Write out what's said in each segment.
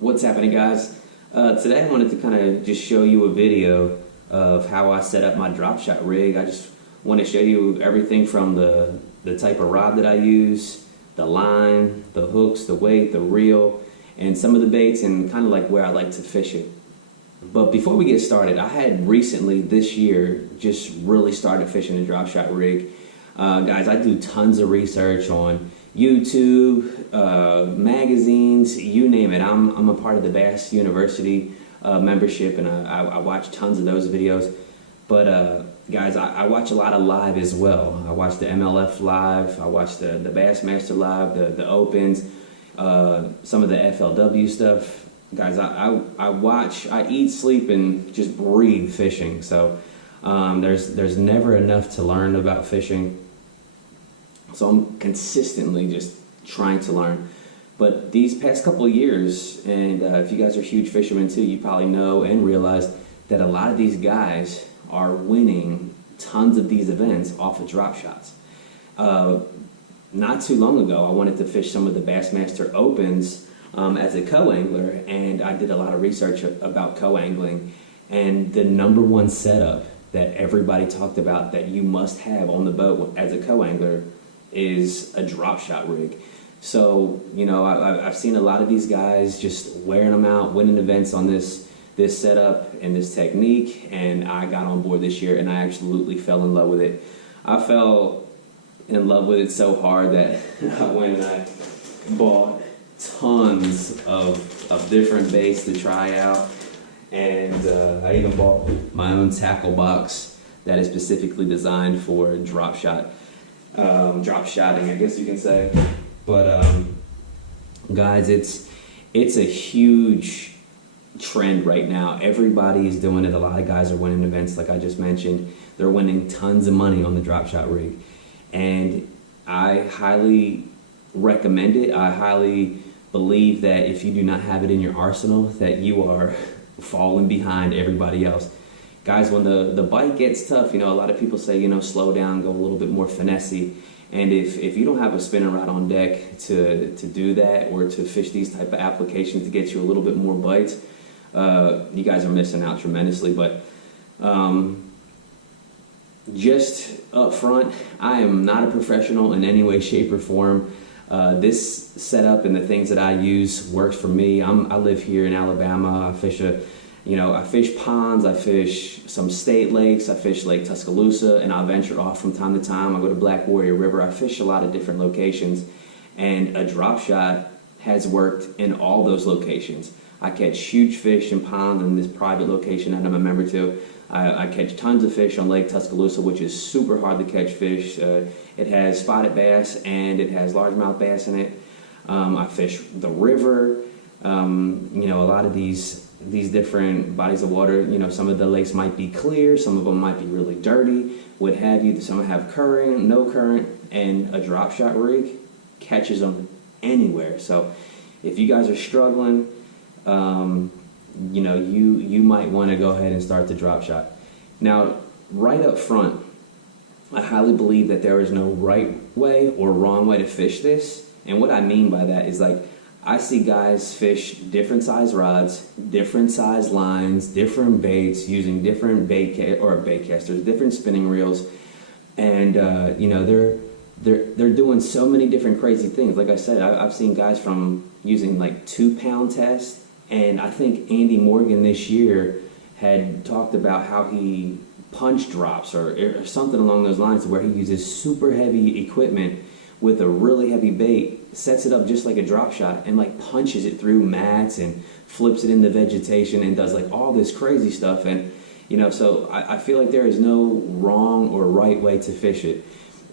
What's happening, guys? Today I wanted to kind of just show you a video of how I set up my drop shot rig. I just want to show you everything from the type of rod that I use, the line, the hooks, the weight, the reel, and some of the baits, and kind of like where I like to fish it. But before we get started, I had recently this year just really started fishing the drop shot rig. Guys, I do tons of research on YouTube, magazines, you name it. I'm a part of the Bassn University membership, and I watch tons of those videos. But guys, I watch a lot of live as well. I watch the MLF live, I watch the Bassmaster live, the Opens, some of the FLW stuff. Guys, I watch, I eat, sleep, and just breathe fishing. So there's never enough to learn about fishing. So I'm consistently just trying to learn. But these past couple of years, and if you guys are huge fishermen too, you probably know and realize that a lot of these guys are winning tons of these events off of drop shots. Not too long ago, I wanted to fish some of the Bassmaster Opens as a co-angler, and I did a lot of research about co-angling, and the #1 setup that everybody talked about that you must have on the boat as a co-angler is a drop shot rig. So, you know, I've seen a lot of these guys just wearing them out, winning events on this setup and this technique, and I got on board this year and I absolutely fell in love with it. I fell in love with it so hard that I went and I bought tons of different baits to try out, and I even bought my own tackle box that is specifically designed for drop shotting, I guess you can say. But guys, it's a huge trend right now. Everybody is doing it. A lot of guys are winning events, like I just mentioned. They're winning tons of money on the drop shot rig, and I highly recommend it. I highly believe that if you do not have it in your arsenal, that you are falling behind everybody else. Guys, when the bite gets tough, you know, a lot of people say, you know, slow down, go a little bit more finessey. And if you don't have a spinning rod on deck to do that, or to fish these type of applications to get you a little bit more bites, you guys are missing out tremendously. But just up front, I am not a professional in any way, shape, or form. This setup and the things that I use works for me. I live here in Alabama. I fish I fish ponds, I fish some state lakes, I fish Lake Tuscaloosa, and I venture off from time to time. I go to Black Warrior River. I fish a lot of different locations, and a drop shot has worked in all those locations. I catch huge fish in ponds in this private location that I'm a member to. I catch tons of fish on Lake Tuscaloosa, which is super hard to catch fish. It has spotted bass and it has largemouth bass in it. I fish the river. You know, a lot of these different bodies of water, you know, some of the lakes might be clear, some of them might be really dirty, what have you. Some have current, no current, and a drop shot rig catches them anywhere. So if you guys are struggling, you know, you might want to go ahead and start the drop shot. Now, right up front, I highly believe that there is no right way or wrong way to fish this. And what I mean by that is, like, I see guys fish different size rods, different size lines, different baits, using different bait casters, different spinning reels, and you know, they're doing so many different crazy things. Like I said, I've seen guys from using like 2-pound tests, and I think Andy Morgan this year had talked about how he punch drops or something along those lines, where he uses super heavy equipment with a really heavy bait, sets it up just like a drop shot, and like punches it through mats and flips it into vegetation and does like all this crazy stuff. And you know, so I feel like there is no wrong or right way to fish it.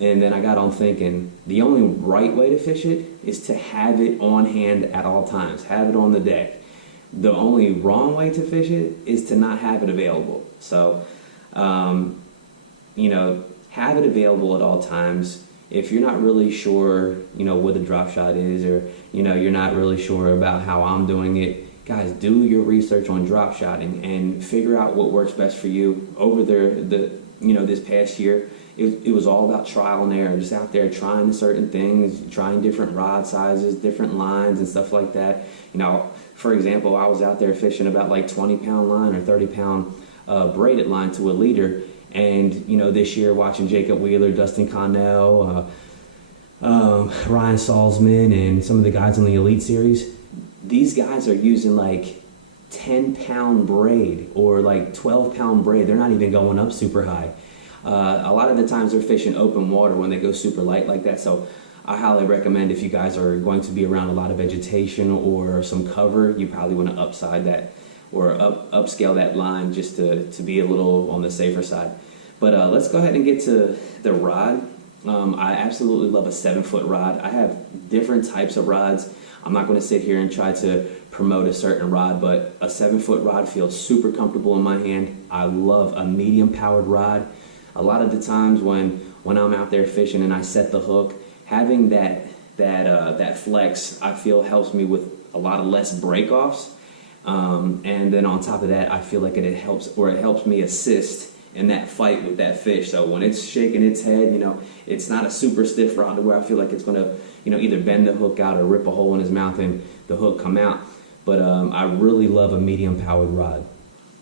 And then I got on thinking, the only right way to fish it is to have it on hand at all times, have it on the deck. The only wrong way to fish it is to not have it available. So you know, have it available at all times. If you're not really sure, you know, what a drop shot is, or, you know, you're not really sure about how I'm doing it, guys, do your research on drop shotting and figure out what works best for you. Over you know, this past year, it was all about trial and error, just out there trying certain things, trying different rod sizes, different lines and stuff like that. You know, for example, I was out there fishing about like 20-pound line or 30-pound braided line to a leader, and you know, this year watching Jacob Wheeler, Dustin Connell, Ryan Salzman, and some of the guys in the Elite Series, these guys are using like 10-pound braid or like 12-pound braid. They're not even going up super high. A lot of the times they're fishing open water when they go super light like that. So I highly recommend, if you guys are going to be around a lot of vegetation or some cover, you probably want to upside that or upscale that line just to be a little on the safer side. But let's go ahead and get to the rod. I absolutely love a 7-foot rod. I have different types of rods. I'm not going to sit here and try to promote a certain rod, but a 7-foot rod feels super comfortable in my hand. I love a medium powered rod. A lot of the times when I'm out there fishing and I set the hook, having that flex, I feel helps me with a lot of less break-offs. And then on top of that, I feel like it helps me assist in that fight with that fish. So when it's shaking its head, you know, it's not a super stiff rod where I feel like it's going to, you know, either bend the hook out or rip a hole in his mouth and the hook come out. But I really love a medium powered rod.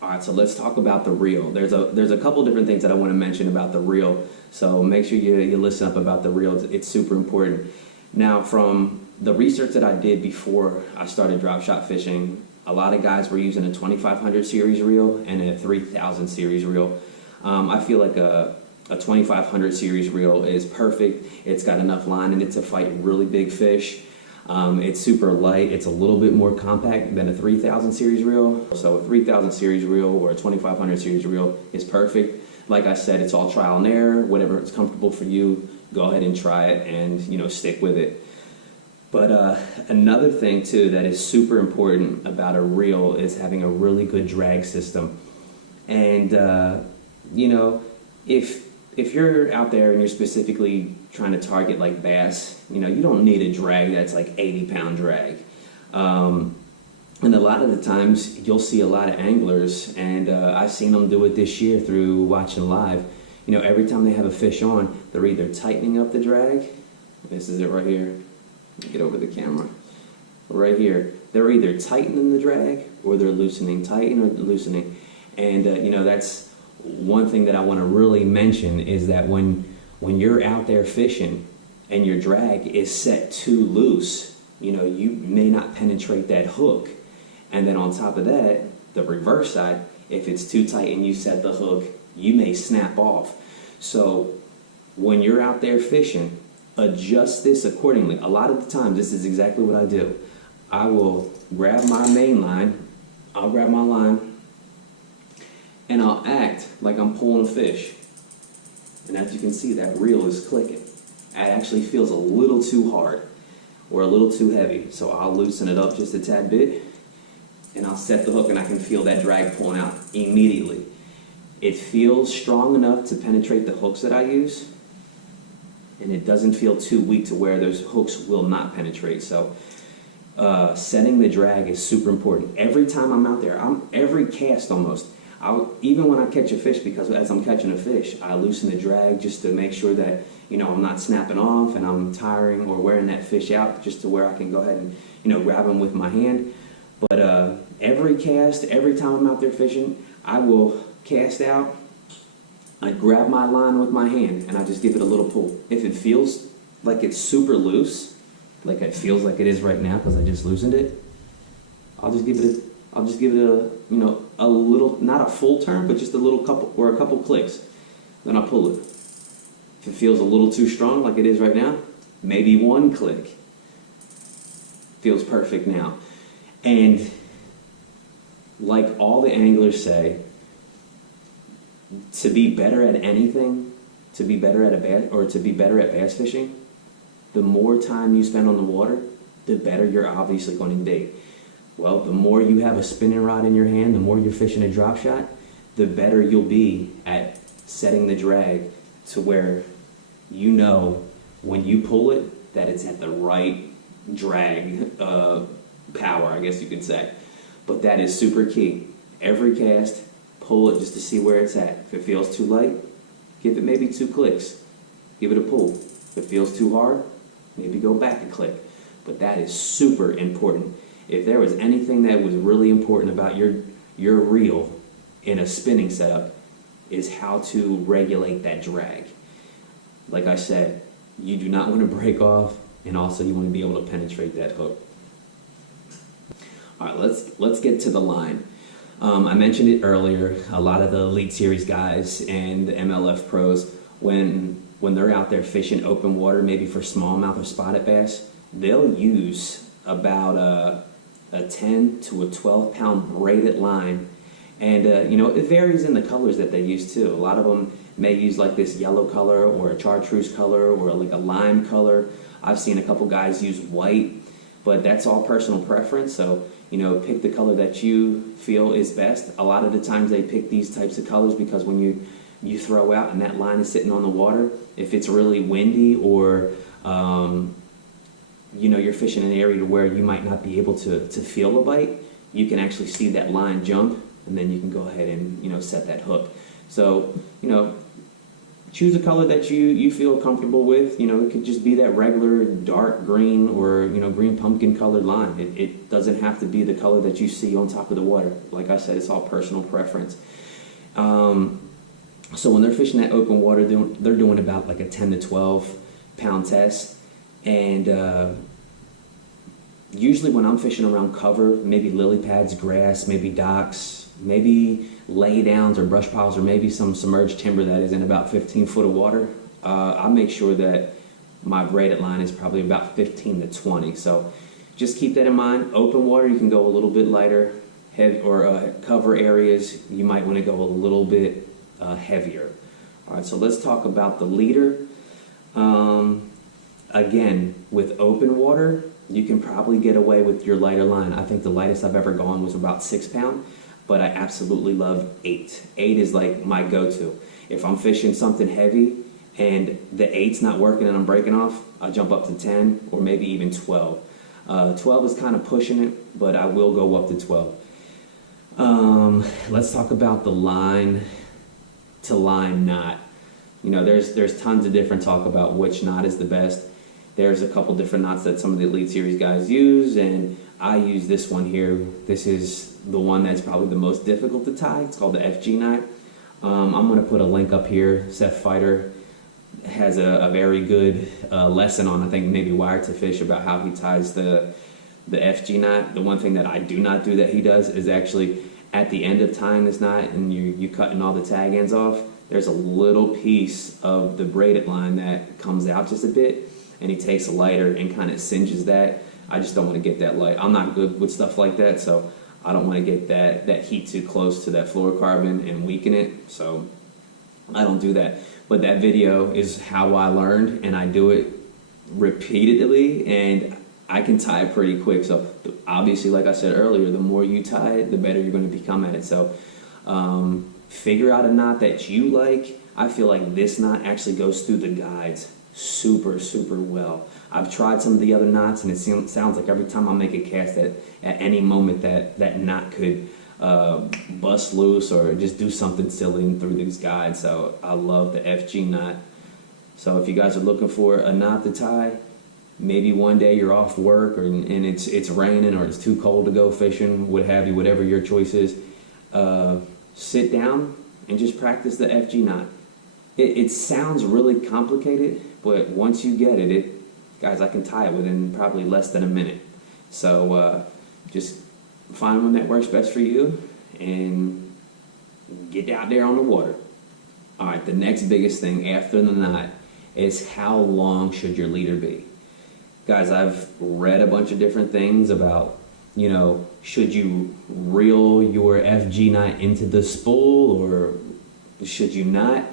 All right, so let's talk about the reel. There's a couple different things that I want to mention about the reel. So make sure you listen up about the reel. It's super important. Now, from the research that I did before I started drop shot fishing, a lot of guys were using a 2500 series reel and a 3000 series reel. I feel like a 2500 series reel is perfect. It's got enough line in it to fight really big fish. It's super light. It's a little bit more compact than a 3000 series reel. So a 3000 series reel or a 2500 series reel is perfect. Like I said, it's all trial and error. Whatever is comfortable for you, go ahead and try it and, you know, stick with it. But another thing too that is super important about a reel is having a really good drag system. And you know, if you're out there and you're specifically trying to target like bass, you know, you don't need a drag that's like 80-pound drag. And a lot of the times you'll see a lot of anglers, and I've seen them do it this year through watching live. You know, every time they have a fish on, they're either tightening up the drag. This is it right here. Get over the camera. Right here. They're either tightening the drag or they're loosening, tighten or loosening. And you know, that's one thing that I want to really mention is that when you're out there fishing and your drag is set too loose, you know, you may not penetrate that hook. And then on top of that, the reverse side, if it's too tight and you set the hook, you may snap off. So when you're out there fishing, adjust this accordingly. A lot of the time, this is exactly what I do. I will grab my main line, I'll grab my line, and I'll act like I'm pulling fish. And as you can see, that reel is clicking. It actually feels a little too hard or a little too heavy. So I'll loosen it up just a tad bit, and I'll set the hook, and I can feel that drag pulling out immediately. It feels strong enough to penetrate the hooks that I use, and it doesn't feel too weak to where those hooks will not penetrate. So setting the drag is super important. Every time I'm out there, every cast almost, even when I catch a fish, because as I'm catching a fish, I loosen the drag just to make sure that, you know, I'm not snapping off and I'm tiring or wearing that fish out, just to where I can go ahead and, you know, grab them with my hand. But every cast, every time I'm out there fishing, I will cast out, I grab my line with my hand, and I just give it a little pull. If it feels like it's super loose, like it feels like it is right now because I just loosened it, I'll just give it a, you know, a little, not a full turn, but just a little couple or a couple clicks. Then I'll pull it. If it feels a little too strong like it is right now, maybe one click. Feels perfect now. And like all the anglers say, to be better at anything, to be better at bass fishing, the more time you spend on the water, the better you're obviously going to be. Well, the more you have a spinning rod in your hand, the more you're fishing a drop shot, the better you'll be at setting the drag to where you know when you pull it that it's at the right drag power, I guess you could say. But that is super key. Every cast, pull it just to see where it's at. If it feels too light, give it maybe 2 clicks. Give it a pull. If it feels too hard, maybe go back a click. But that is super important. If there was anything that was really important about your reel in a spinning setup, is how to regulate that drag. Like I said, you do not want to break off, and also you want to be able to penetrate that hook. All right, let's get to the line. I mentioned it earlier. A lot of the Elite Series guys and the MLF pros, when they're out there fishing open water, maybe for smallmouth or spotted bass, they'll use about a 10 to a 12 pound braided line. And it varies in the colors that they use too. A lot of them may use like this yellow color or a chartreuse color or like a lime color. I've seen a couple guys use white, but that's all personal preference. So, pick the color that you feel is best. A lot of the times they pick these types of colors because when you throw out and that line is sitting on the water, if it's really windy or you're fishing in an area where you might not be able to feel a bite, you can actually see that line jump, and then you can go ahead and set that hook. So choose a color that you feel comfortable with. It could just be that regular dark green or green pumpkin colored line. It doesn't have to be the color that you see on top of the water. Like I said, it's all personal preference. So when they're fishing that open water, they're doing about like a 10 to 12 pound test. And usually when I'm fishing around cover, maybe lily pads, grass, maybe docks, maybe lay downs or brush piles, or maybe some submerged timber that is in about 15 foot of water, I make sure that my braided line is probably about 15 to 20. So just keep that in mind. Open water, you can go a little bit lighter. Cover areas, you might want to go a little bit heavier. All right, so let's talk about the leader. Again, with open water, you can probably get away with your lighter line. I think the lightest I've ever gone was about 6 pound, but I absolutely love 8. 8 is like my go-to. If I'm fishing something heavy and the 8's not working and I'm breaking off, I jump up to 10 or maybe even 12. 12 is kind of pushing it, but I will go up to 12. Let's talk about the line to line knot. There's tons of different talk about which knot is the best. There's a couple different knots that some of the Elite Series guys use, and I use this one here. This is the one that's probably the most difficult to tie. It's called the FG knot. I'm going to put a link up here. Seth Feiders has a very good lesson on, I think, maybe Wired to Fish, about how he ties the FG knot. The one thing that I do not do that he does is actually at the end of tying this knot and you cutting all the tag ends off, there's a little piece of the braided line that comes out just a bit, and he takes a lighter and kind of singes that. I just don't want to get that light. I'm not good with stuff like that, so I don't want to get that heat too close to that fluorocarbon and weaken it, so I don't do that. But that video is how I learned, and I do it repeatedly, and I can tie it pretty quick. So obviously, like I said earlier, the more you tie it, the better you're going to become at it. So figure out a knot that you like. I feel like this knot actually goes through the guides super, super well. I've tried some of the other knots, and it sounds like every time I make a cast at any moment that knot could bust loose or just do something silly through these guides. So I love the FG knot. So if you guys are looking for a knot to tie, maybe one day you're off work and it's raining or it's too cold to go fishing, what have you, whatever your choice is, sit down and just practice the FG knot. It sounds really complicated, but once you get it, guys, I can tie it within probably less than a minute. So just find one that works best for you and get out there on the water. All right, the next biggest thing after the knot is how long should your leader be? Guys, I've read a bunch of different things about, should you reel your FG knot into the spool or should you not?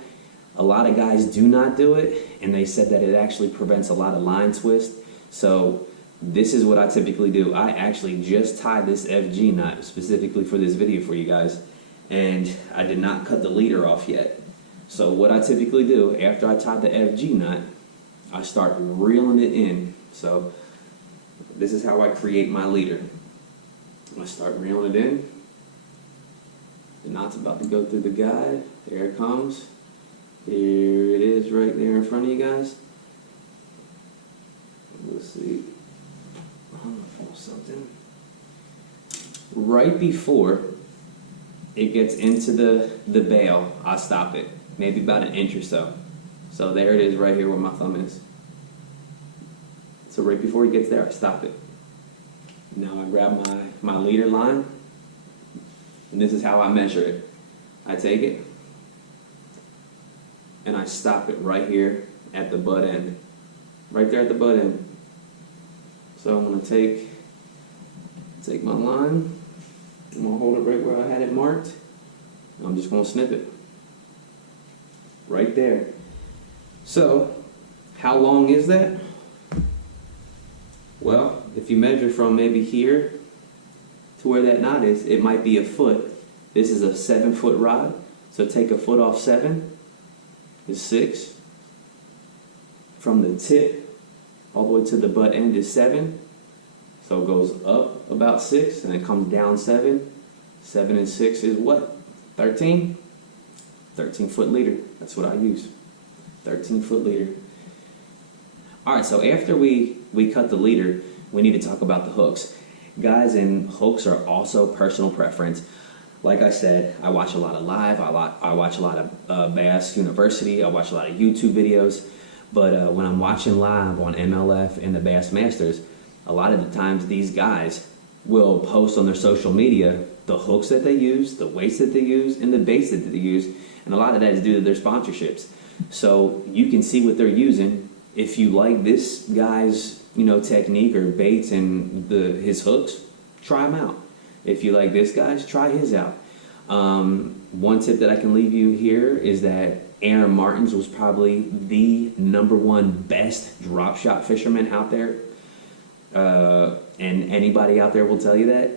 A lot of guys do not do it, and they said that it actually prevents a lot of line twist. So this is what I typically do. I actually just tied this FG knot specifically for this video for you guys, and I did not cut the leader off yet. So what I typically do after I tie the FG knot, I start reeling it in. So this is how I create my leader. I start reeling it in. The knot's about to go through the guide. There it comes. Here it is right there in front of you guys. Let's see. Something. Right before it gets into the bail, I stop it. Maybe about an inch or so. So there it is right here where my thumb is. So right before it gets there, I stop it. Now I grab my leader line, and this is how I measure it. I take it, and I stop it right here at the butt end. Right there at the butt end. So I'm going to take my line, I'm going to hold it right where I had it marked, and I'm just going to snip it. Right there. So, how long is that? Well, if you measure from maybe here to where that knot is, it might be a foot. This is a 7-foot rod, so take a foot off 7 is 6. From the tip all the way to the butt end is 7. So it goes up about 6 and it comes down 7. 7 and 6 is what? 13? 13-foot leader. That's what I use. 13-foot leader. Alright, so after we cut the leader, we need to talk about the hooks. Guys, and hooks are also personal preference. Like I said, I watch a lot of live, I watch a lot of Bass University, I watch a lot of YouTube videos. But when I'm watching live on MLF and the Bass Masters, a lot of the times these guys will post on their social media the hooks that they use, the weights that they use, and the baits that they use. And a lot of that is due to their sponsorships. So you can see what they're using. If you like this guy's, technique or baits and his hooks, try them out. If you like this guy's, try his out. One tip that I can leave you here is that Aaron Martens was probably the #1 best drop shot fisherman out there. And anybody out there will tell you that.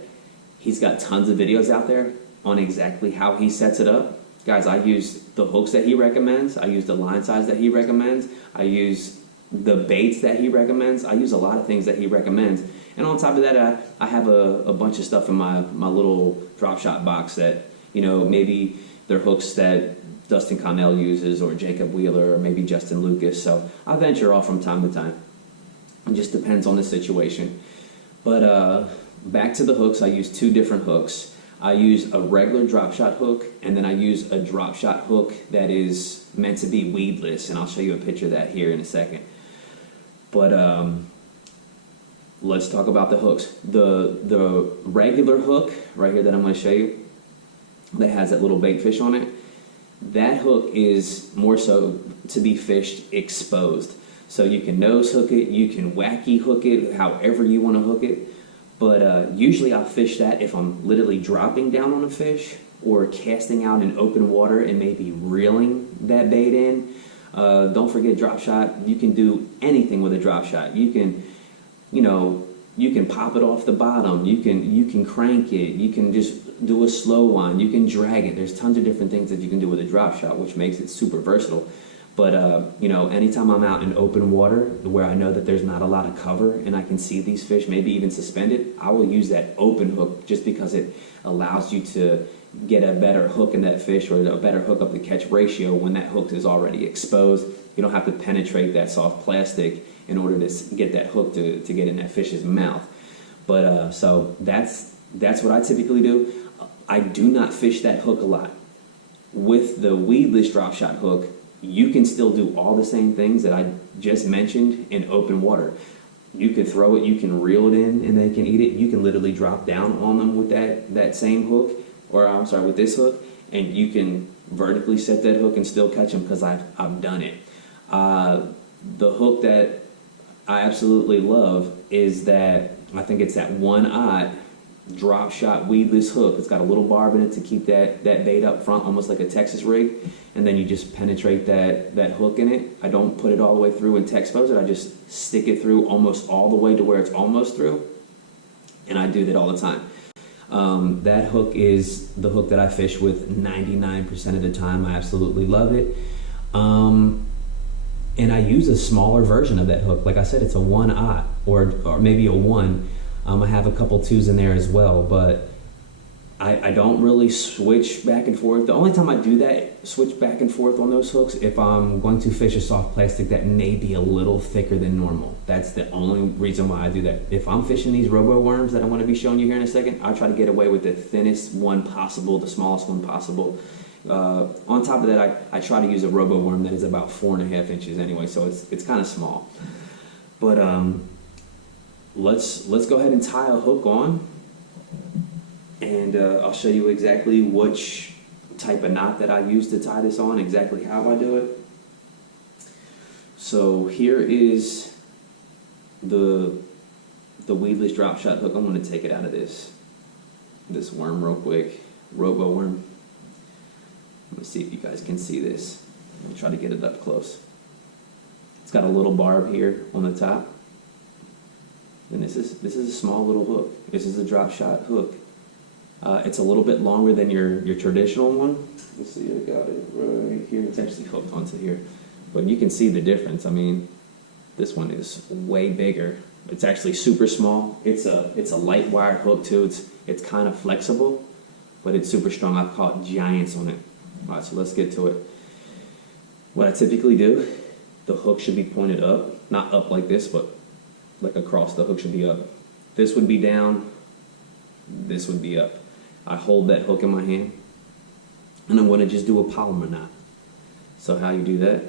He's got tons of videos out there on exactly how he sets it up. Guys, I use the hooks that he recommends. I use the line size that he recommends. I use the baits that he recommends. I use a lot of things that he recommends. And on top of that, I have a bunch of stuff in my little drop shot box that, maybe they're hooks that Dustin Connell uses, or Jacob Wheeler, or maybe Justin Lucas. So I venture off from time to time. It just depends on the situation. But back to the hooks, I use 2 different hooks. I use a regular drop shot hook, and then I use a drop shot hook that is meant to be weedless, and I'll show you a picture of that here in a second. But let's talk about the hooks. The regular hook right here that I'm going to show you, that has that little bait fish on it, that hook is more so to be fished exposed. So you can nose hook it, you can wacky hook it, however you want to hook it. But usually I'll fish that if I'm literally dropping down on a fish or casting out in open water and maybe reeling that bait in. Don't forget drop shot. You can do anything with a drop shot. You can, you can pop it off the bottom. You can crank it. You can just do a slow one. You can drag it. There's tons of different things that you can do with a drop shot, which makes it super versatile. But, anytime I'm out in open water where I know that there's not a lot of cover and I can see these fish, maybe even suspended, I will use that open hook just because it allows you to get a better hook in that fish, or a better hook up to catch ratio when that hook is already exposed. You don't have to penetrate that soft plastic in order to get that hook to get in that fish's mouth. But so that's what I typically do. I do not fish that hook a lot. With the weedless drop shot hook, you can still do all the same things that I just mentioned in open water. You can throw it, you can reel it in, and they can eat it. You can literally drop down on them with that same hook, or I'm sorry, with this hook, and you can vertically set that hook and still catch them, because I've done it. The hook that I absolutely love is that, I think it's that 1/0 drop shot weedless hook. It's got a little barb in it to keep that bait up front, almost like a Texas rig, and then you just penetrate that hook in it. I don't put it all the way through and expose it. I just stick it through almost all the way to where it's almost through, and I do that all the time. That hook is the hook that I fish with 99% of the time. I absolutely love it. And I use a smaller version of that hook. Like I said, it's a 1/0 or maybe a 1. I have a couple 2s in there as well, but I don't really switch back and forth. The only time I do that, switch back and forth on those hooks, if I'm going to fish a soft plastic that may be a little thicker than normal. That's the only reason why I do that. If I'm fishing these Roboworms that I want to be showing you here in a second, I try to get away with the thinnest one possible, the smallest one possible. On top of that, I try to use a Roboworm that is about 4.5 inches anyway, so it's kind of small. But let's go ahead and tie a hook on. And I'll show you exactly which type of knot that I use to tie this on, exactly how I do it. So here is the weedless drop shot hook. I'm going to take it out of this worm real quick, Roboworm. Let me see if you guys can see this. I'll try to get it up close. It's got a little barb here on the top, and this is a small little hook. This is a drop shot hook. It's a little bit longer than your traditional one. Let's see, I got it right here. It's actually hooked onto here. But you can see the difference. I mean, this one is way bigger. It's actually super small. It's a light wire hook too. It's kind of flexible, but it's super strong. I've caught giants on it. All right, so let's get to it. What I typically do, the hook should be pointed up. Not up like this, but like across. The hook should be up. This would be down. This would be up. I hold that hook in my hand, and I'm going to just do a polymer knot. So how you do that,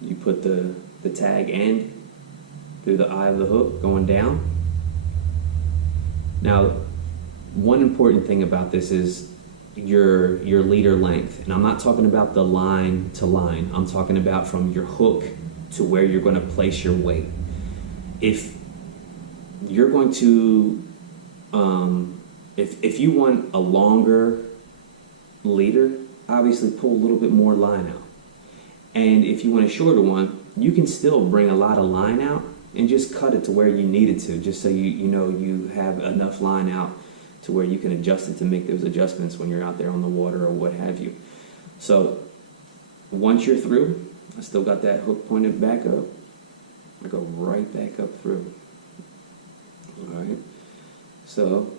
you put the tag end through the eye of the hook going down. Now, one important thing about this is your leader length, and I'm not talking about the line to line. I'm talking about from your hook to where you're going to place your weight. If you're going to if you want a longer leader, obviously pull a little bit more line out. And if you want a shorter one, you can still bring a lot of line out and just cut it to where you need it to, just so you know you have enough line out to where you can adjust it to make those adjustments when you're out there on the water or what have you. So once you're through, I still got that hook pointed back up. I go right back up through. All right. So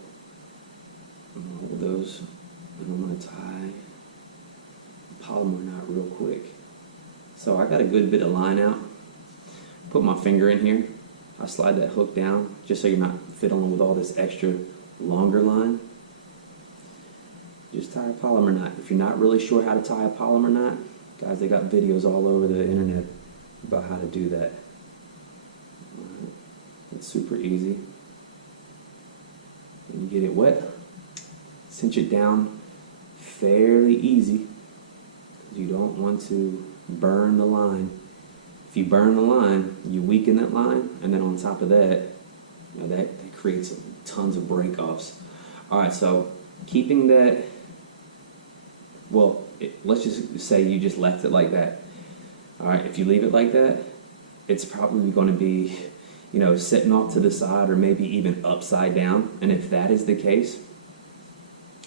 I'm going to hold those, and I'm going to tie the polymer knot real quick. So I got a good bit of line out. Put my finger in here. I slide that hook down just so you're not fiddling with all this extra longer line. Just tie a polymer knot. If you're not really sure how to tie a polymer knot, guys, they got videos all over the internet about how to do that. All right. It's super easy. When you get it wet, cinch it down fairly easy, because you don't want to burn the line. If you burn the line, you weaken that line, and then on top of that, you know, that creates tons of break-offs. All right, so keeping that, well, let's just say you just left it like that. All right, if you leave it like that, it's probably going to be, you know, sitting off to the side or maybe even upside down. And if that is the case,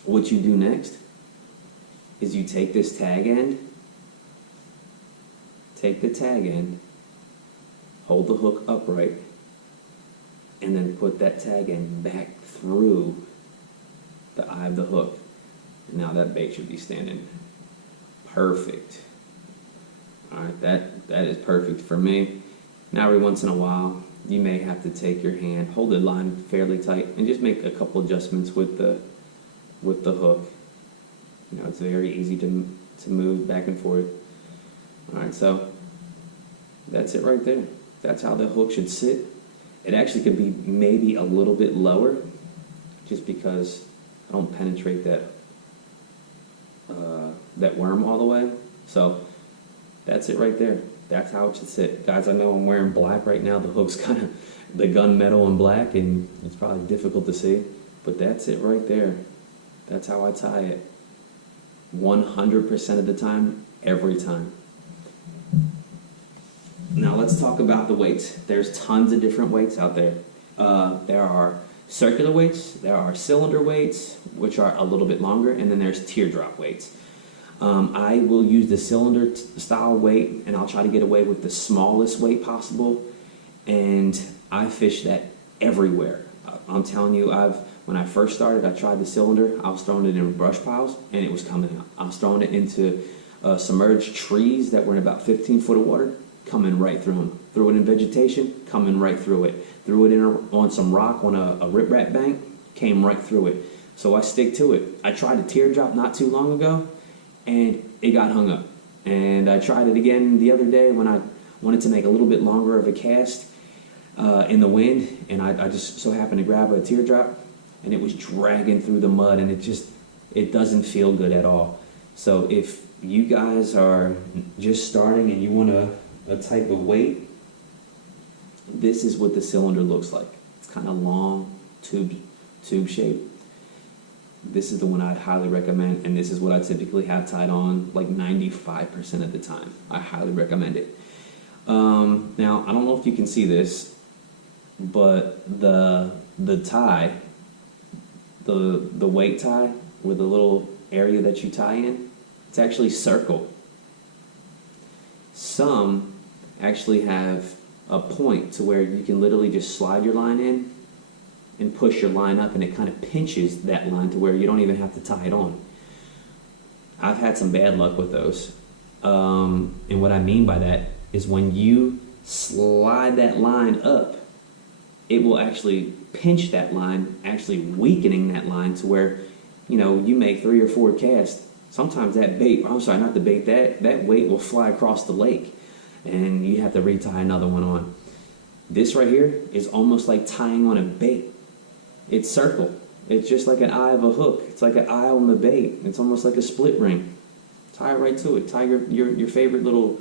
what you do next is you take this tag end, take the tag end, hold the hook upright, and then put that tag end back through the eye of the hook. Now that bait should be standing perfect. All right, that is perfect for me. Now every once in a while, you may have to take your hand, hold the line fairly tight, and just make a couple adjustments with the hook. You know, it's very easy to move back and forth. All right, so that's it right there. That's how the hook should sit. It actually could be maybe a little bit lower, just because I don't penetrate that worm all the way. So that's it right there. That's how it should sit. Guys, I know I'm wearing black right now. The hook's kind of the gunmetal and black, and it's probably difficult to see, but that's it right there. That's how I tie it. 100% of the time, every time. Now let's talk about the weights. There's tons of different weights out there. There are circular weights, there are cylinder weights, which are a little bit longer, and then there's teardrop weights. I will use the cylinder style weight, and I'll try to get away with the smallest weight possible, and I fish that everywhere. I'm telling you, I've When I first started, I tried the cylinder. I was throwing it in brush piles, and it was coming out. I was throwing it into submerged trees that were in about 15 foot of water, coming right through them. Threw it in vegetation, coming right through it. Threw it in on some rock on a riprap bank, came right through it. So I stick to it. I tried a teardrop not too long ago, and it got hung up. And I tried it again the other day when I wanted to make a little bit longer of a cast in the wind, and I just so happened to grab a teardrop, and it was dragging through the mud, and it doesn't feel good at all. So if you guys are just starting and you want a type of weight, this is what the cylinder looks like. It's kind of long, tube shape. This is the one I'd highly recommend, and this is what I typically have tied on like 95% of the time. I highly recommend it. Now, I don't know if you can see this, but the tie, the weight tie, with the little area that you tie in, it's actually circle. Some actually have a point to where you can literally just slide your line in and push your line up, and it kind of pinches that line to where you don't even have to tie it on. I've had some bad luck with those. And what I mean by that is when you slide that line up, it will actually pinch that line, actually weakening that line to where, you make 3 or 4 casts. Sometimes that bait, I'm sorry, not the bait, that weight will fly across the lake, and you have to retie another one on. This right here is almost like tying on a bait. It's circle. It's just like an eye of a hook. It's like an eye on the bait. It's almost like a split ring. Tie it right to it. Tie your favorite little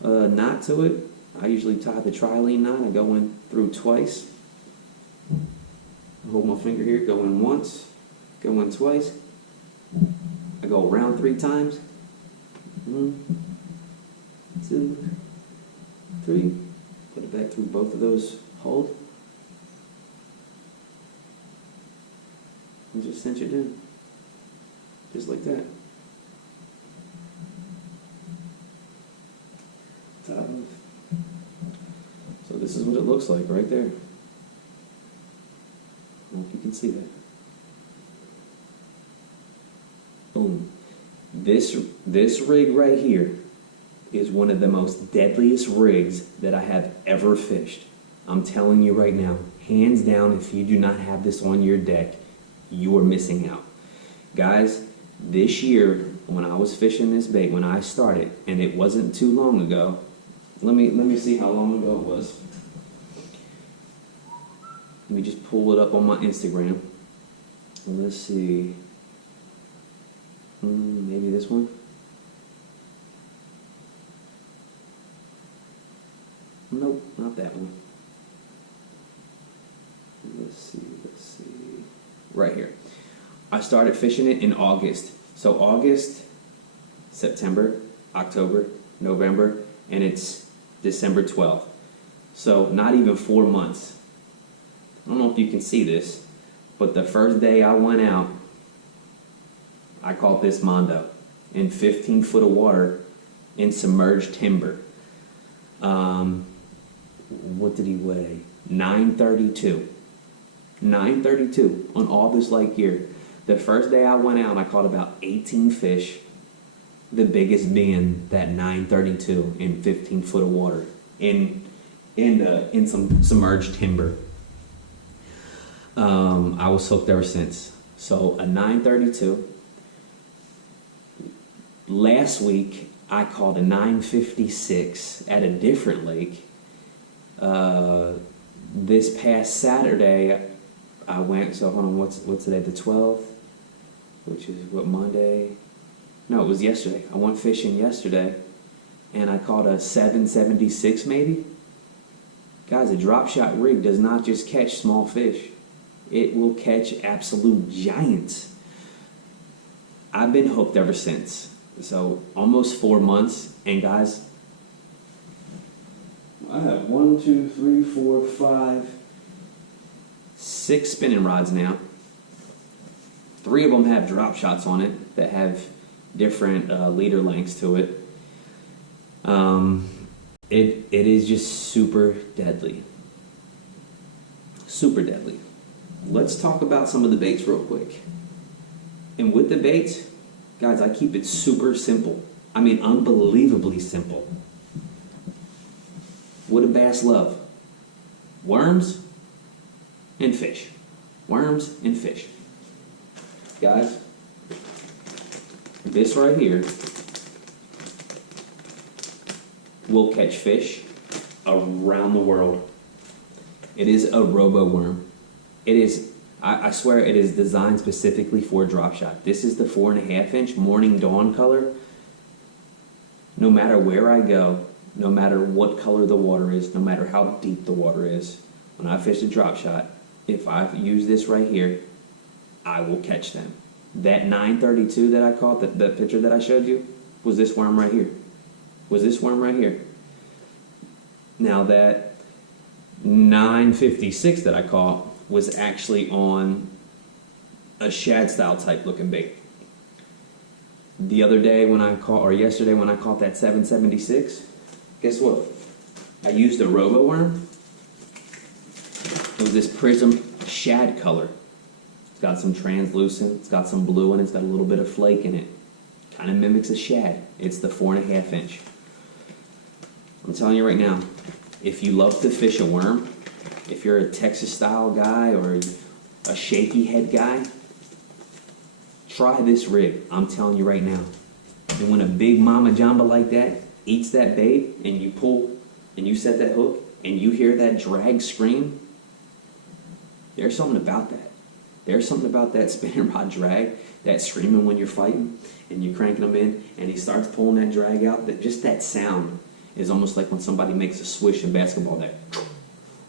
knot to it. I usually tie the trilene knot. I go in through twice. I hold my finger here, go in once, go in twice. I go around 3 times. 1, 2, 3. Put it back through both of those holes. And just cinch it in. Just like that. Top. So this is what it looks like right there. I hope you can see that. Boom. This rig right here is one of the most deadliest rigs that I have ever fished. I'm telling you right now, hands down, if you do not have this on your deck, you are missing out. Guys, this year, when I was fishing this bait, when I started, and it wasn't too long ago, let me see how long ago it was. Let me just pull it up on my Instagram. Let's see. Maybe this one. Nope, not that one. Let's see. Right here. I started fishing it in August. So August, September, October, November, and it's December 12th. So not even 4 months. I don't know if you can see this, but the first day I went out, I caught this Mondo in 15 foot of water in submerged timber. What did he weigh? 932. 932 on all this light gear. The first day I went out, I caught about 18 fish, the biggest being that 932 in 15 foot of water in some submerged timber. I was hooked ever since. So a 932. Last week, I caught a 956 at a different lake. This past Saturday, I went, so hold on, what's today, the 12th? Which is what, Monday? No, it was yesterday. I went fishing yesterday, and I caught a 776 maybe. Guys, a drop shot rig does not just catch small fish. It will catch absolute giants. I've been hooked ever since. So almost 4 months, and guys, I have 1, 2, 3, 4, 5, 6 spinning rods now. 3 of them have drop shots on it that have different leader lengths to it. It is just super deadly. Super deadly. let's talk about some of the baits real quick. And with the baits, guys, I keep it super simple. I mean, unbelievably simple. What do bass love? Worms and fish. Worms and fish. Guys, this right here will catch fish around the world. It is a Roboworm. It is, I swear, it is designed specifically for drop shot. This is the 4.5 inch morning dawn color. No matter where I go, no matter what color the water is, no matter how deep the water is, when I fish a drop shot, if I use this right here, I will catch them. That 932 that I caught, the picture that I showed you, was this worm right here. Was this worm right here. Now that 956 that I caught was actually on a shad style type looking bait. The other day when I caught, or yesterday when I caught that 776, guess what? I used a Roboworm. It was this Prism shad color. It's got some translucent, it's got some blue, and it's got a little bit of flake in it. Kind of mimics a shad. It's the 4.5 inch. I'm telling you right now, if you love to fish a worm, if you're a Texas style guy or a shaky head guy, try this rig. I'm telling you right now. And when a big mama jamba like that eats that bait and you pull and you set that hook and you hear that drag scream, there's something about that. There's something about that spinning rod drag, that screaming when you're fighting and you're cranking them in and he starts pulling that drag out, that just that sound is almost like when somebody makes a swish in basketball, that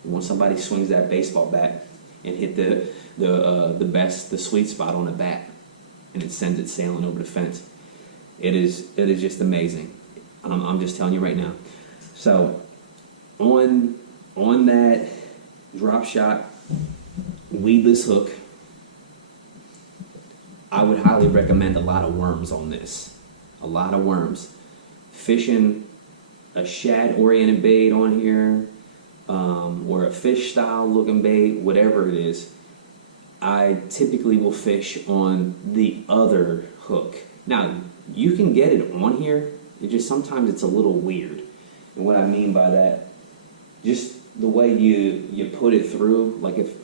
when somebody swings that baseball bat and hit the sweet spot on the bat and it sends it sailing over the fence. It is just amazing. I'm just telling you right now. So on that drop shot weedless hook, I would highly recommend a lot of worms on this. A lot of worms. Fishing a shad oriented bait on here, or a fish style looking bait, whatever it is, I typically will fish on the other hook. Now, you can get it on here, it just sometimes it's a little weird. And what I mean by that, just the way you put it through, like if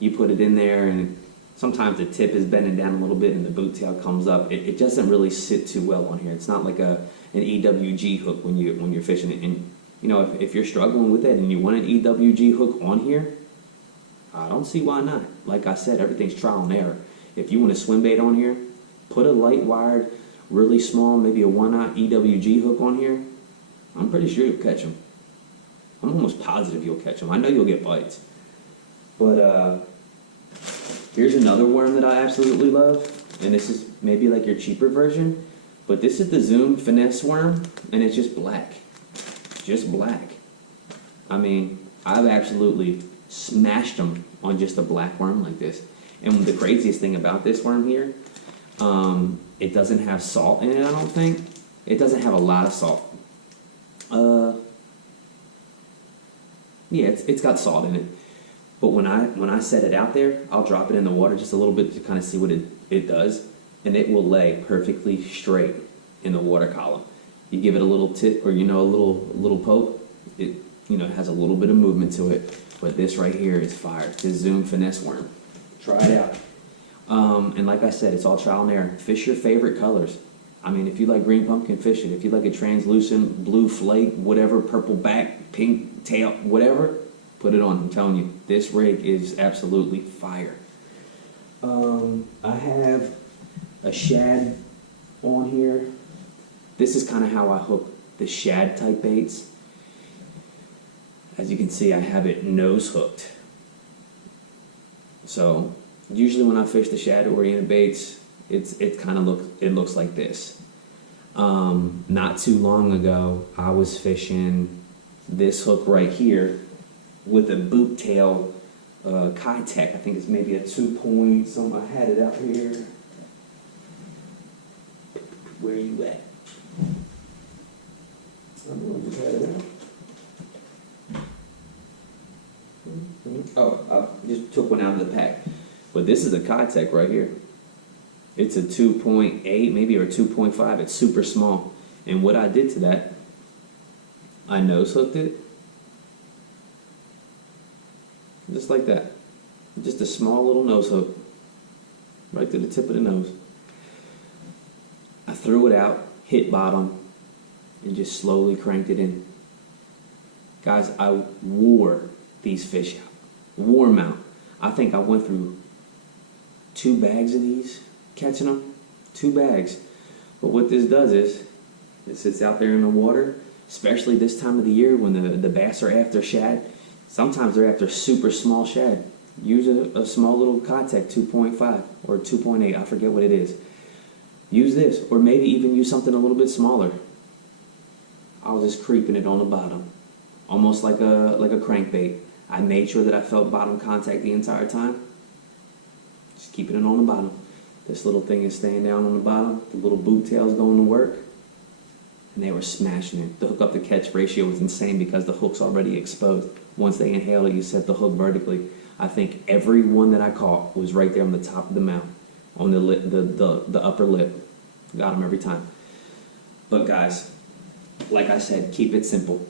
you put it in there and sometimes the tip is bending down a little bit and the boot tail comes up, it doesn't really sit too well on here. It's not like an EWG hook when you're fishing it. And you know, if you're struggling with it and you want an EWG hook on here, I don't see why not. Like I said, everything's trial and error. If you want a swim bait on here, put a light wired, really small, maybe a 1/0 EWG hook on here. I'm pretty sure you'll catch them. I'm almost positive you'll catch them. I know you'll get bites. But here's another worm that I absolutely love, and this is maybe like your cheaper version, but this is the G-Finesse worm, and it's just black. Just black. I mean, I've absolutely smashed them on just a black worm like this. And the craziest thing about this worm here, it doesn't have salt in it, I don't think. It doesn't have a lot of salt. Yeah, it's got salt in it. But when I set it out there, I'll drop it in the water just a little bit to kind of see what it does, and it will lay perfectly straight in the water column. You give it a little tip or a little poke, it has a little bit of movement to it. But this right here is fire. This G-Finesse worm. Try it out. And like I said, it's all trial and error. Fish your favorite colors. I mean, if you like green pumpkin, fish it. If you like a translucent blue flake, whatever, purple back, pink tail, whatever, put it on. I'm telling you, this rig is absolutely fire. I have a shad on here. This is kind of how I hook the shad type baits. As you can see, I have it nose hooked. So usually when I fish the shad oriented baits, it looks like this. Not too long ago, I was fishing this hook right here with a boot tail Keitech. I think it's maybe a 2-point something. I had it out here. Where are you at? I don't know if you had it out. Oh, I just took one out of the pack. But this is a Keitech right here. It's a 2.8 maybe or 2.5. It's super small. And what I did to that, I nose hooked it. Just like that. Just a small little nose hook. Right to the tip of the nose. I threw it out, hit bottom, and just slowly cranked it in. Guys, I wore these fish out. Wore them out. I think I went through 2 bags of these, catching them. 2 bags. But what this does is, it sits out there in the water, especially this time of the year when the bass are after shad. Sometimes they're after super small shad. Use a small little Keitech 2.5 or 2.8, I forget what it is. Use this, or maybe even use something a little bit smaller. I was just creeping it on the bottom, almost like a crankbait. I made sure that I felt bottom contact the entire time. Just keeping it on the bottom. This little thing is staying down on the bottom. The little boot tail's going to work. And they were smashing it. The hook up to catch ratio was insane because the hook's already exposed. Once they inhale it, you set the hook vertically. I think every one that I caught was right there on the top of the mouth, on the lip, the upper lip. Got them every time. But guys, like I said, keep it simple.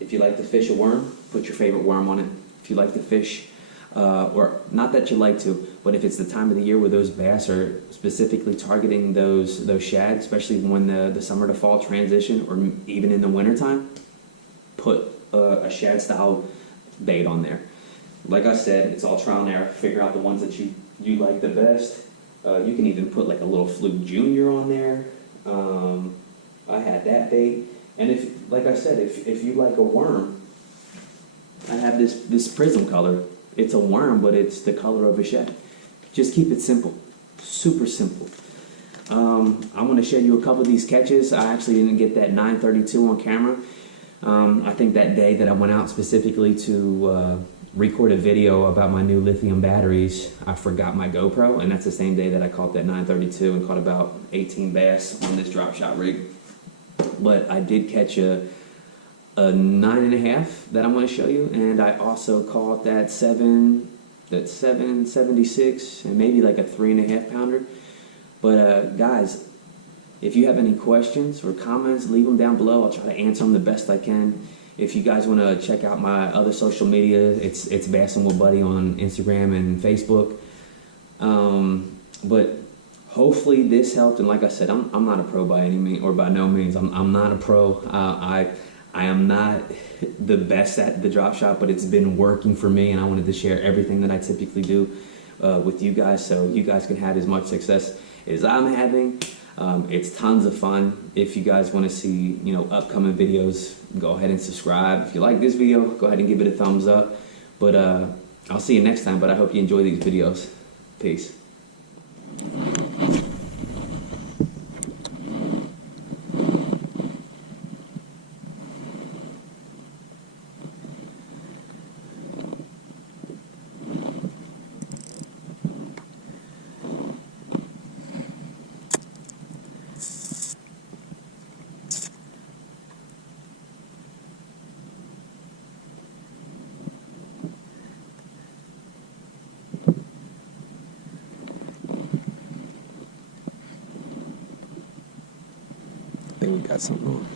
If you like to fish a worm, put your favorite worm on it. If you like to fish, or not that you like to, but if it's the time of the year where those bass are specifically targeting those shad, especially when the summer to fall transition, or even in the wintertime, put a shad style bait on there. Like I said, it's all trial and error. Figure out the ones that you like the best. You can even put like a little Fluke Junior on there. I had that bait. And if, like I said, if you like a worm, I have this Prism color. It's a worm, but it's the color of a shad. Just keep it simple. Super simple. I'm going to show you a couple of these catches. I actually didn't get that 932 on camera. I think that day that I went out specifically to record a video about my new lithium batteries, I forgot my GoPro, and that's the same day that I caught that 932 and caught about 18 bass on this drop shot rig. But I did catch a 9.5 that I'm going to show you, and I also caught that 776 and maybe like a 3.5 pounder. But guys, if you have any questions or comments, leave them down below. I'll try to answer them the best I can. If you guys want to check out my other social media, it's Bassn with Buddy on Instagram and Facebook. But hopefully this helped. And like I said, I'm not a pro by any means, or by no means. I'm not a pro. I am not the best at the drop shot, but it's been working for me, and I wanted to share everything that I typically do with you guys, so you guys can have as much success as I'm having. It's tons of fun. If you guys want to see, upcoming videos, go ahead and subscribe. If you like this video, go ahead and give it a thumbs up. But I'll see you next time, but I hope you enjoy these videos. Peace. I think we got something on.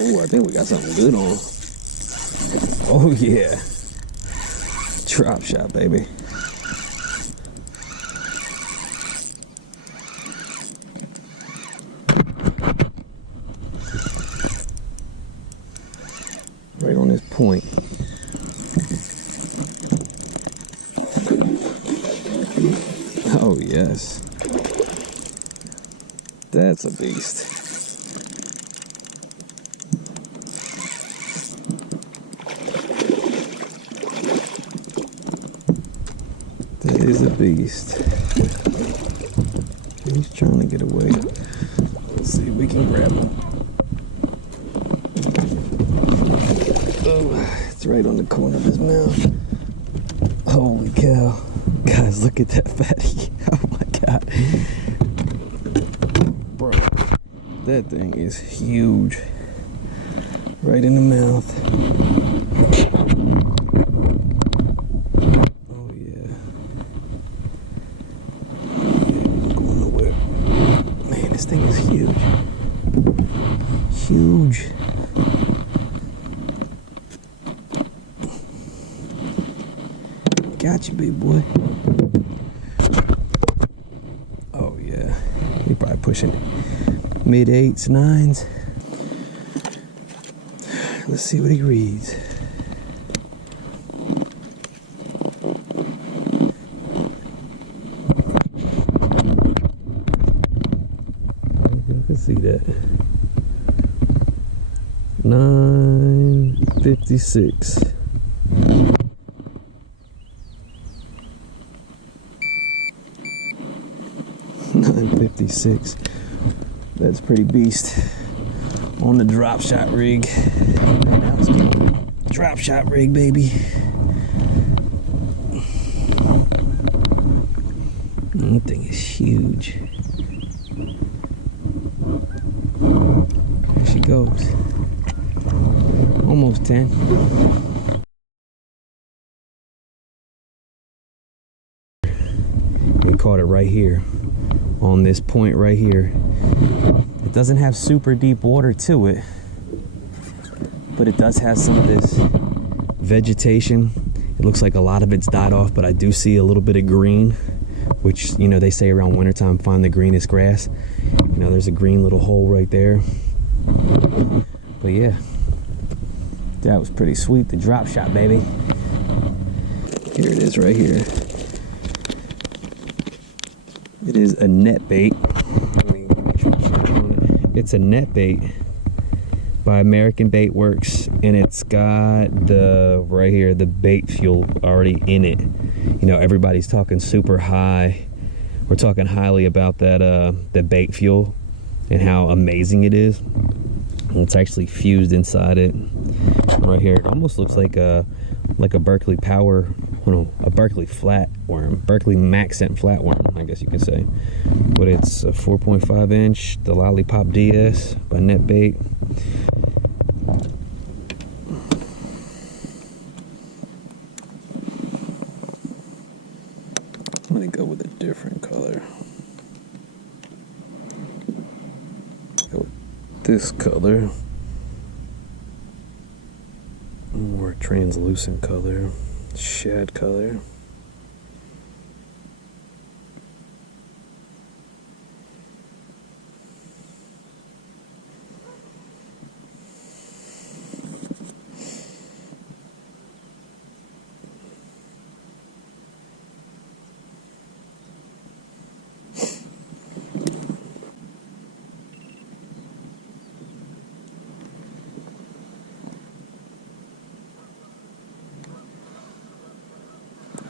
Oh, I think we got something good on. Oh yeah. Drop shot, baby. Right on this point. Oh yes, that's a beast. That is a beast. He's trying to get away. Let's see if we can grab him. Oh, it's right on the corner of his mouth. Holy cow. Guys, look at that fatty. Oh my god. Bro, That thing is huge. Right in the mouth. Oh yeah. Yeah, going nowhere. Man, this thing is huge. Huge. Got you, big boy. Oh yeah. He probably pushing mid 8s, 9s. Let's see what he reads. You can see that. 956. $9.56. That's pretty beast on the drop shot rig. Now let's go. Drop shot rig, baby. That thing is huge. There she goes. Almost 10. We caught it right here on this point right here. It doesn't have super deep water to it, but it does have some of this vegetation. It looks like a lot of it's died off, but I do see a little bit of green, which, you know, they say around wintertime find the greenest grass. You know, there's a green little hole right there. But yeah, that was pretty sweet. The drop shot, baby. Here it is right here. It is a Netbait. It's a Netbait by American Bait Works, and it's got the right here the bait fuel already in it. You know, everybody's talking super high. We're talking highly about that the bait fuel and how amazing it is. And it's actually fused inside it. Right here, it almost looks like a Berkeley Power, a Berkeley flatworm, Berkeley Maxent flatworm, I guess you can say. But it's a 4.5 inch, the Lollipop DS by Netbait. I'm gonna go with a different color. Go with this color. More translucent color. Shad color.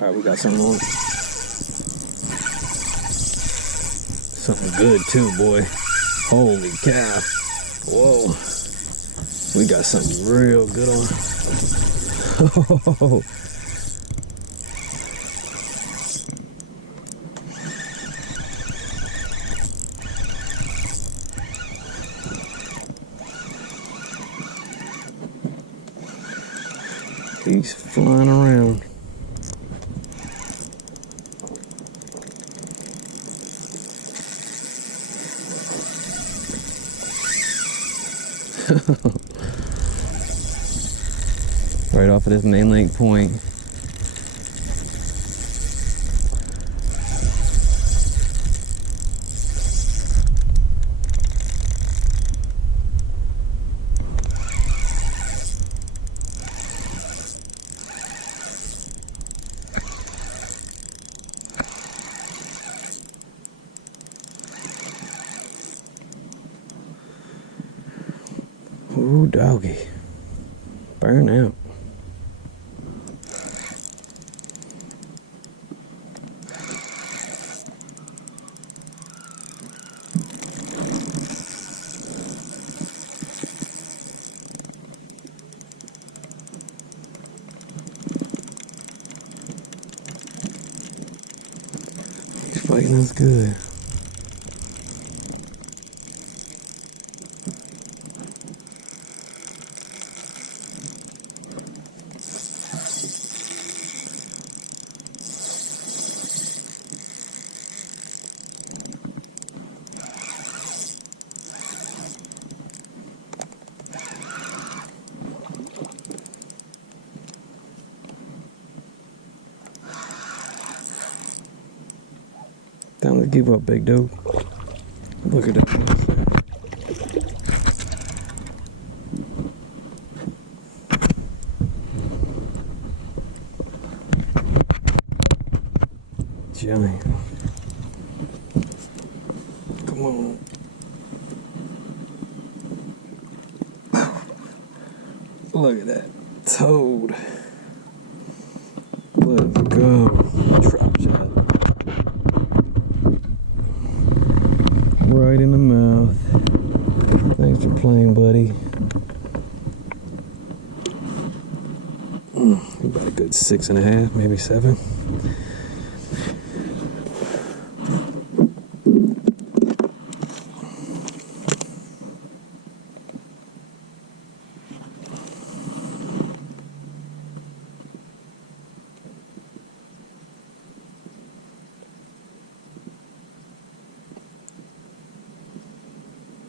All right, we got something on it. Something good too, boy. Holy cow. Whoa. We got something real good on. Oh. He's flying around. Right off of this main lake point. Ooh, doggy. Burn out. He's fighting us good. Don't give up, big dude. Look at that. Giant. Come on. Look at that. Toad. Let's go. Drop shot. Right in the mouth. Thanks for playing, buddy. About a good 6.5, maybe 7.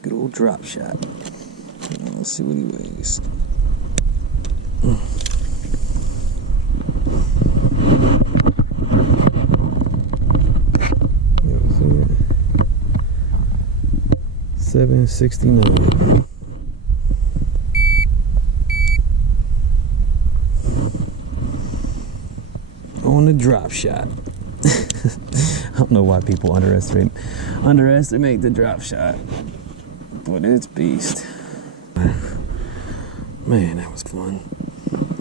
Good old drop shot. Let's see what he weighs. You see it? 769. On the drop shot. I don't know why people underestimate the drop shot. But it's beast. Man, that was fun.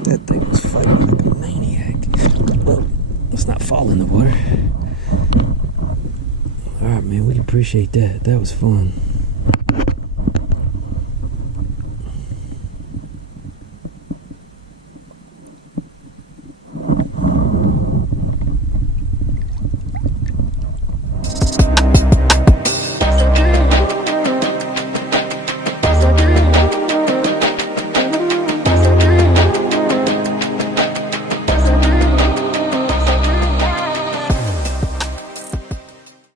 That thing was fighting like a maniac. Well, let's not fall in the water. Alright, man, we appreciate that. That was fun.